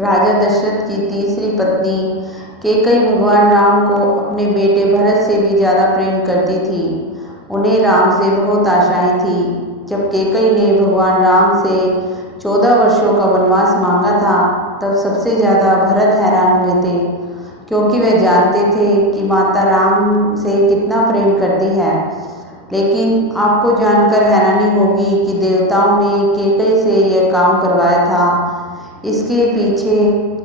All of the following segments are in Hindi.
राजा दशरथ की तीसरी पत्नी कैकई भगवान राम को अपने बेटे भरत से भी ज़्यादा प्रेम करती थी। उन्हें राम से बहुत आशाएं थी। जब कैकई ने भगवान राम से 14 वर्षों का वनवास मांगा था, तब सबसे ज़्यादा भरत हैरान हुए थे, क्योंकि वे जानते थे कि माता राम से कितना प्रेम करती है। लेकिन आपको जानकर हैरानी होगी कि देवताओं ने कैकई से यह काम करवाया था। इसके पीछे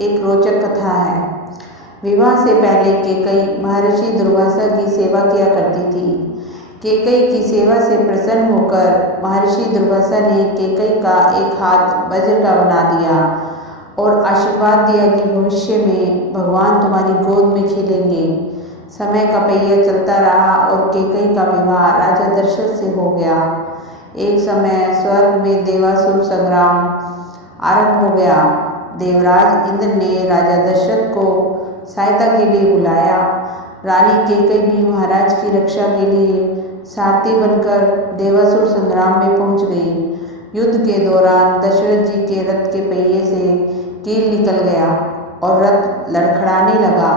एक रोचक कथा है। विवाह से पहले कैकई महर्षि दुर्वासा की सेवा किया करती थी। कैकई की सेवा से प्रसन्न होकर महर्षि दुर्वासा ने कैकई का एक हाथ वज्र का बना दिया और आशीर्वाद दिया कि भविष्य में भगवान तुम्हारी गोद में खेलेंगे। समय का पहिया चलता रहा और कैकई का विवाह राजा दशरथ से हो गया। एक समय स्वर्ग में देवासुर संग्राम आरंभ हो गया। देवराज इंद्र ने राजा दशरथ को सहायता के लिए बुलाया। रानी कैकई भी महाराज की रक्षा के लिए सारथी बनकर देवासुर संग्राम में पहुंच गई। युद्ध के दौरान दशरथ जी के रथ के पहिए से कील निकल गया और रथ लड़खड़ाने लगा।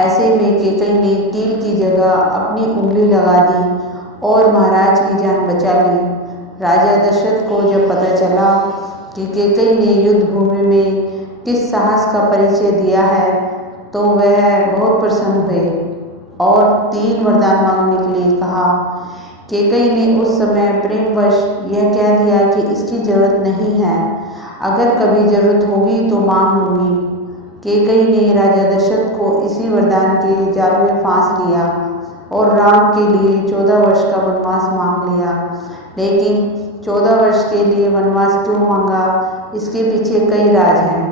ऐसे में कैकई ने कील की जगह अपनी उंगली लगा दी और महाराज की जान बचा ली। राजा दशरथ को जब पता चला कि कैकई ने युद्ध भूमि में किस साहस का परिचय दिया है, तो वह बहुत प्रसन्न हुए और 3 वरदान मांगने के लिए कहा। कैकई ने उस समय प्रेमवश यह कह दिया कि इसकी जरूरत नहीं है, अगर कभी जरूरत होगी तो मांग लूंगी। कैकई ने राजा दशरथ को इसी वरदान के जाल में फांस लिया और राम के लिए 14 वर्ष का वनवास मांग लिया। लेकिन 14 वर्ष के लिए वनवास क्यों मांगा, इसके पीछे कई राज हैं।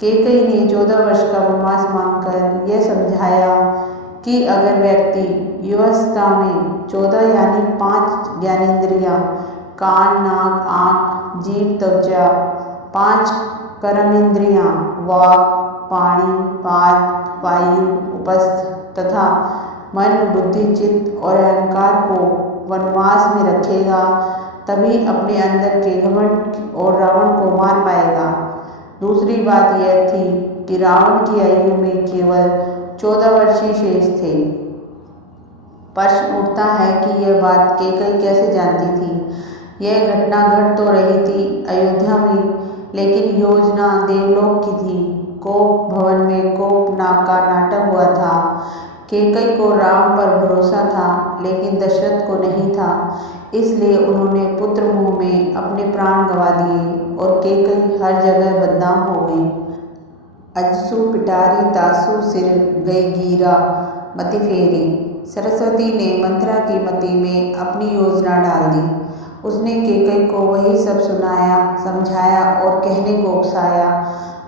कैकई ने 14 वर्ष का वनवास मांगकर यह समझाया कि अगर व्यक्ति युवावस्था में 14 यानी 5 ज्ञानेंद्रियां कान, नाक, आँख, जीभ, त्वचा, 5 कर्मेंद्रियां वाक, पाणी, पाद, वायु, उपस्थ तथा मन, बुद्धि, चित्त और अहंकार को वनवास में रखेगा, तभी अपने अंदर के घमंड और रावण को मार पाएगा। दूसरी बात यह थी कि रावण की आयु में केवल 14 वर्ष ही शेष थे। प्रश्न उठता है कि यह बात कैकई कैसे जानती थी। यह घटना घट तो रही थी अयोध्या में, लेकिन योजना देवलोक की थी। कोप भवन में कोप नाग का नाटक हुआ था। कैकई को राम पर भरोसा था, लेकिन दशरथ को नहीं था। इसलिए उन्होंने पुत्र मोह में अपने प्राण गंवा दिए और कैकई हर जगह बदनाम हो गई। अजसू पिटारी तासु सिर गई गीरा मति फेरी। सरस्वती ने मंत्रा की मति में अपनी योजना डाल दी। उसने कैकई को वही सब सुनाया, समझाया और कहने को उकसाया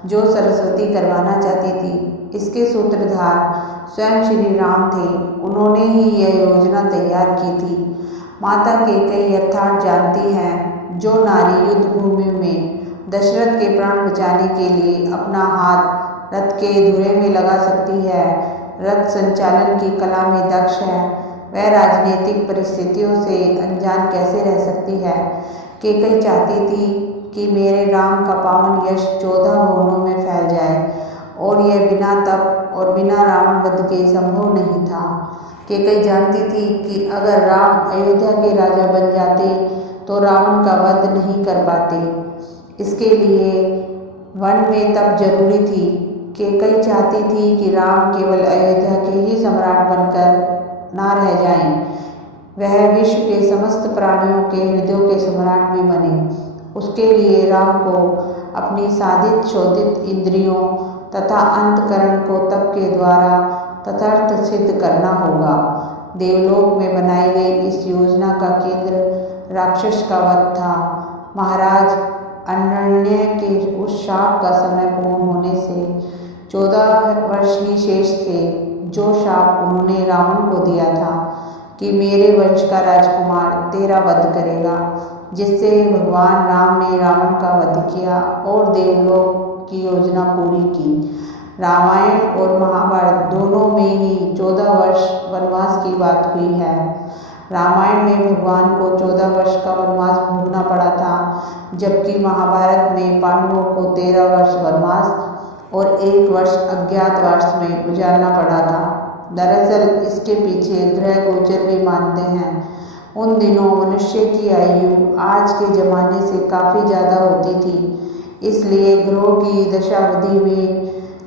जो सरस्वती करवाना चाहती थी। इसके सूत्रधार स्वयं श्री राम थे। उन्होंने ही यह योजना तैयार की थी। माता कैकई अर्थात जानती हैं, जो नारी युद्ध भूमि में दशरथ के प्राण बचाने के लिए अपना हाथ रथ के धुरे में लगा सकती है, रथ संचालन की कला में दक्ष है, वह राजनीतिक परिस्थितियों से अनजान कैसे रह सकती है। कैकई चाहती थी कि मेरे राम का पावन यश 14 भुवनों में फैल जाए, और यह बिना तप और बिना रावण वध के संभव नहीं था। कैकई जानती थी कि अगर राम अयोध्या के राजा बन जाते तो रावण का वध नहीं कर पाते। इसके लिए वन में तप जरूरी थी। कैकई चाहती थी कि राम केवल अयोध्या के ही सम्राट बनकर ना रह जाएं, वह विश्व के समस्त प्राणियों के हृदयों के सम्राट भी बने। उसके लिए राम को अपनी साधित शोधित इंद्रियों तथा अंतकरण को तप के द्वारा तथार्थ सिद्ध करना होगा। देवलोक में बनाई गई इस योजना का केंद्र राक्षस का वध था। महाराज अनन्य के उस शाप का समय पूर्ण होने से 14 वर्ष ही शेष थे, जो शाप उन्होंने रावण को दिया था कि मेरे वंश का राजकुमार तेरा वध करेगा, जिससे भगवान राम ने रावण का वध किया और देवलोक की योजना पूरी की। रामायण और महाभारत दोनों में ही 14 वर्ष वनवास की बात हुई है। रामायण में भगवान को 14 वर्ष का वनवास भोगना पड़ा था, जबकि महाभारत में पांडवों को 13 वर्ष वनवास और 1 वर्ष अज्ञातवास में गुजारना पड़ा था। दरअसल इसके पीछे ग्रह गोचर भी मानते हैं। उन दिनों मनुष्य की आयु आज के ज़माने से काफ़ी ज़्यादा होती थी, इसलिए ग्रहों की दशावधि भी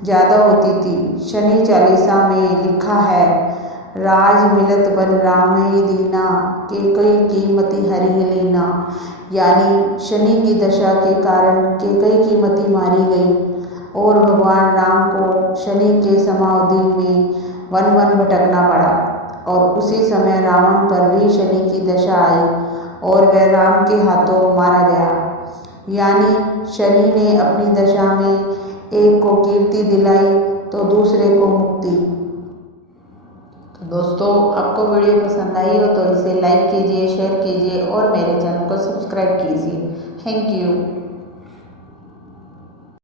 ज़्यादा होती थी। शनि चालीसा में लिखा है, राज मिलत बन रामहि दीना, केकई कीमति हरि लीना। यानी शनि की दशा के कारण केकई की मति मारी गई और भगवान राम को शनि के समावधि में वन वन भटकना पड़ा। और उसी समय रावण पर भी शनि की दशा आई और वह राम के हाथों मारा गया। यानी शनि ने अपनी दशा में एक को कीर्ति दिलाई तो दूसरे को मुक्ति। तो दोस्तों, आपको वीडियो पसंद आई हो तो इसे लाइक कीजिए, शेयर कीजिए और मेरे चैनल को सब्सक्राइब कीजिए। Thank you.